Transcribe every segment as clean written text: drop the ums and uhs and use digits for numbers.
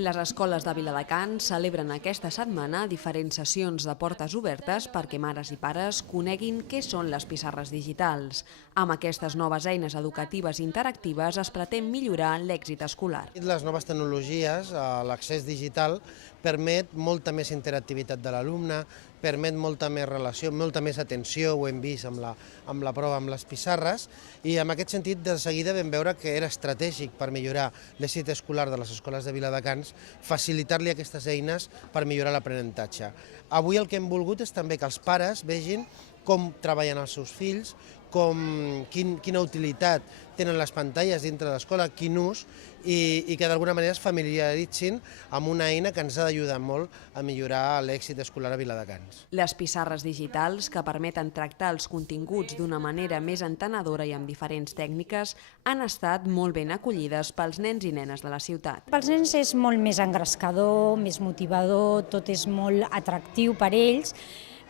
Les escoles de Viladecans celebren aquesta setmana diferents sessions de portes obertes perquè mares i pares coneguin què són les pissarres digitals. Amb aquestes noves eines educatives interactives es pretén millorar l'èxit escolar. Les noves tecnologies, l'accés digital, permet molta més interactivitat de l'alumne, permet molta més relació, molta més atenció, ho hem vist amb la prova amb les pissarres, i en aquest sentit de seguida vam veure que era estratègic per millorar l'èxit escolar de les escoles de Viladecans facilitar-li aquestes eines per millorar l'aprenentatge. Avui el que hem volgut és també que els pares vegin com treballen els seus fills, quina utilitat tenen les pantalles dintre de l'escola, quin ús, i que d'alguna manera es familiaritzin amb una eina que ens ha d'ajudar molt a millorar l'èxit escolar a Viladecans. Les pissarres digitals, que permeten tractar els continguts d'una manera més entenedora i amb diferents tècniques, han estat molt ben acollides pels nens i nenes de la ciutat. Pels nens és molt més engrescador, més motivador, tot és molt atractiu per ells.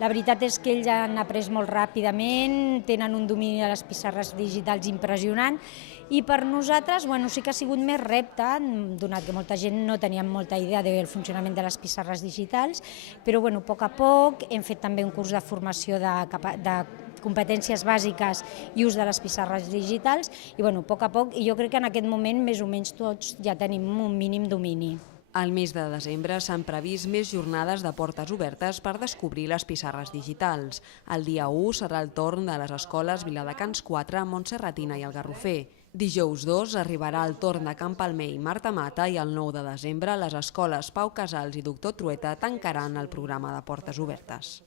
La veritat és que ells han après molt ràpidament, tenen un domini de les pissarres digitals impressionant, i per nosaltres sí que ha sigut més repte, donat que molta gent no tenia molta idea del funcionament de les pissarres digitals, però a poc a poc hem fet també un curs de formació de competències bàsiques i ús de les pissarres digitals, i a poc a poc, i jo crec que en aquest moment més o menys tots ja tenim un mínim domini. Al mes de desembre s'han previst més jornades de portes obertes per descobrir les pissarres digitals. El dia 1 serà el torn de les escoles Viladecans 4, Montserratina i el Garrofer. Dijous 2 arribarà el torn de Can Palmer i Marta Mata, i el 9 de desembre les escoles Pau Casals i Doctor Trueta tancaran el programa de portes obertes.